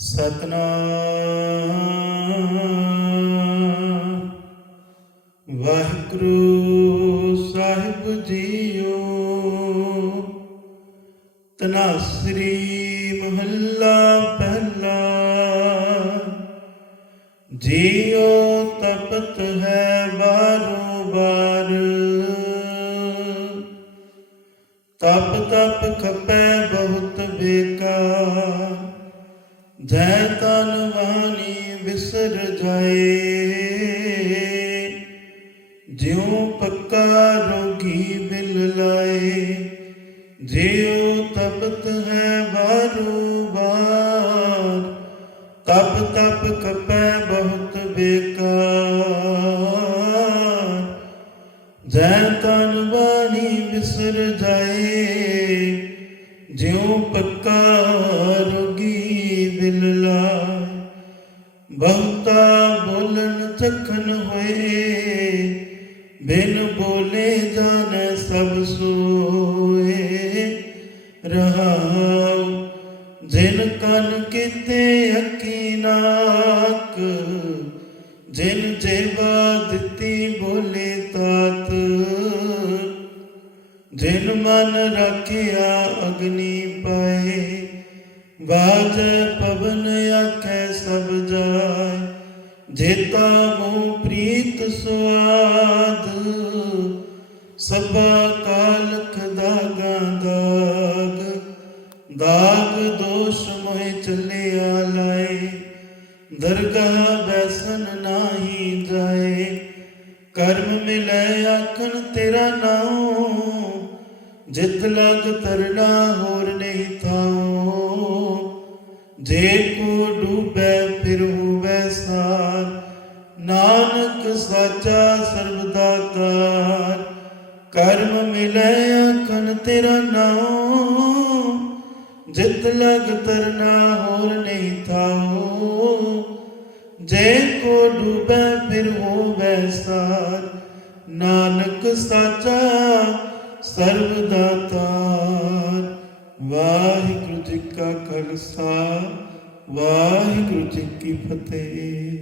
ਸਤਨਾਮ। ਵਾਹਿਗੁਰੂ ਸਾਹਿਬ JIO. ਤਨਾਸਰੀ ਮਹੱਲਾ ਪਹਿਲਾ। JIO ਤਪਤ ਹੈ ਬਾਰੋ ਬਾਰ। ਤਪ ਤਪ ਖਪੈ ਜੈ ਤਨ ਵਾਣੀ ਵਿਸਰ ਜਾਏ, ਜਿਉ ਪੱਕਾ ਰੋਗੀ ਮਿਲ ਲਾਏ, ਜਿਉ ਤਪਤ ਹੈ ਬਾਰੂ ਬਾਰ, ਤਪ ਤਪ ਕਪੈ ਬਹੁਤ ਬੇਕਾਰ। ਜੈ ਤਨ ਬਾਣੀ ਵਿਸਰ ਜਾਏ, ਜਿਉ ਪੱਕਾ ਰੋਗੀ ਬਹੁਤਾ ਬੋਲਣ ਚਖਨ ਹੋਏ, ਬਿਨ ਬੋਲੇ ਜਾਣ ਸਭ ਸੋਏ। ਰਹਾਉ ਜਿਨ ਕਨ ਕੀਤੇ ਅੱਖੀ ਨਾਕ, ਜਿਨ ਜੇਵਾ ਦਿੱਤੀ ਬੋਲੇ ਤਾਤ, ਜਿਨ ਮਨ ਰੱਖਿਆ ਅਗਨੀ ਪਾਏ। ਬਾਜ ਪਵਨ ਆਖੈ ਸਭ ਜੇਤਾ ਮੋ ਪ੍ਰੀਤ ਸੁਆਦ ਸਭਾ ਕਾਲਖ ਦਾਗਾ ਦਾਗ ਦਾਗ ਦੋਸ਼ ਮੋਹਿ ਚੱਲਿਆ ਲਾਏ ਦਰਗਾਹ ਬੈਸਨ ਨਾਹੀ ਜਾਏ, ਕਰਮ ਮਿਲੈ ਆਖਣ ਤੇਰਾ ਨਾਉ, ਜਿਤ ਲਗ ਤਰਨਾ ਹੋਰ ਨਹੀਂ ਥਾਉ, ਜੇ ਕੋ ਡੂਬੈ ਨਾਨਕ ਸਾਚਾ ਸਰਬਦਾਤਾਰ ਕਰਮ ਮਿਲੈ ਆਖਣ ਤੇਰਾ ਨਾਮ। ਜਿਤ ਲਗ ਤਰਨਾ ਹੋਰ ਨਹੀਂ ਥਾਉ। ਜੇ ਕੋ ਡੂਬੈ ਫਿਰ ਹੋਵੈ ਸਾਰ। ਨਾਨਕ ਸਾਚਾ ਸਰਬਦਾਤਾਰ ਵਾਹਿਗੁਰੂ ਜੀ ਕਾ ਖਾਲਸਾ, ਵਾਹਿਗੁਰੂ ਜੀ ਕੀ ਫਤਿਹ।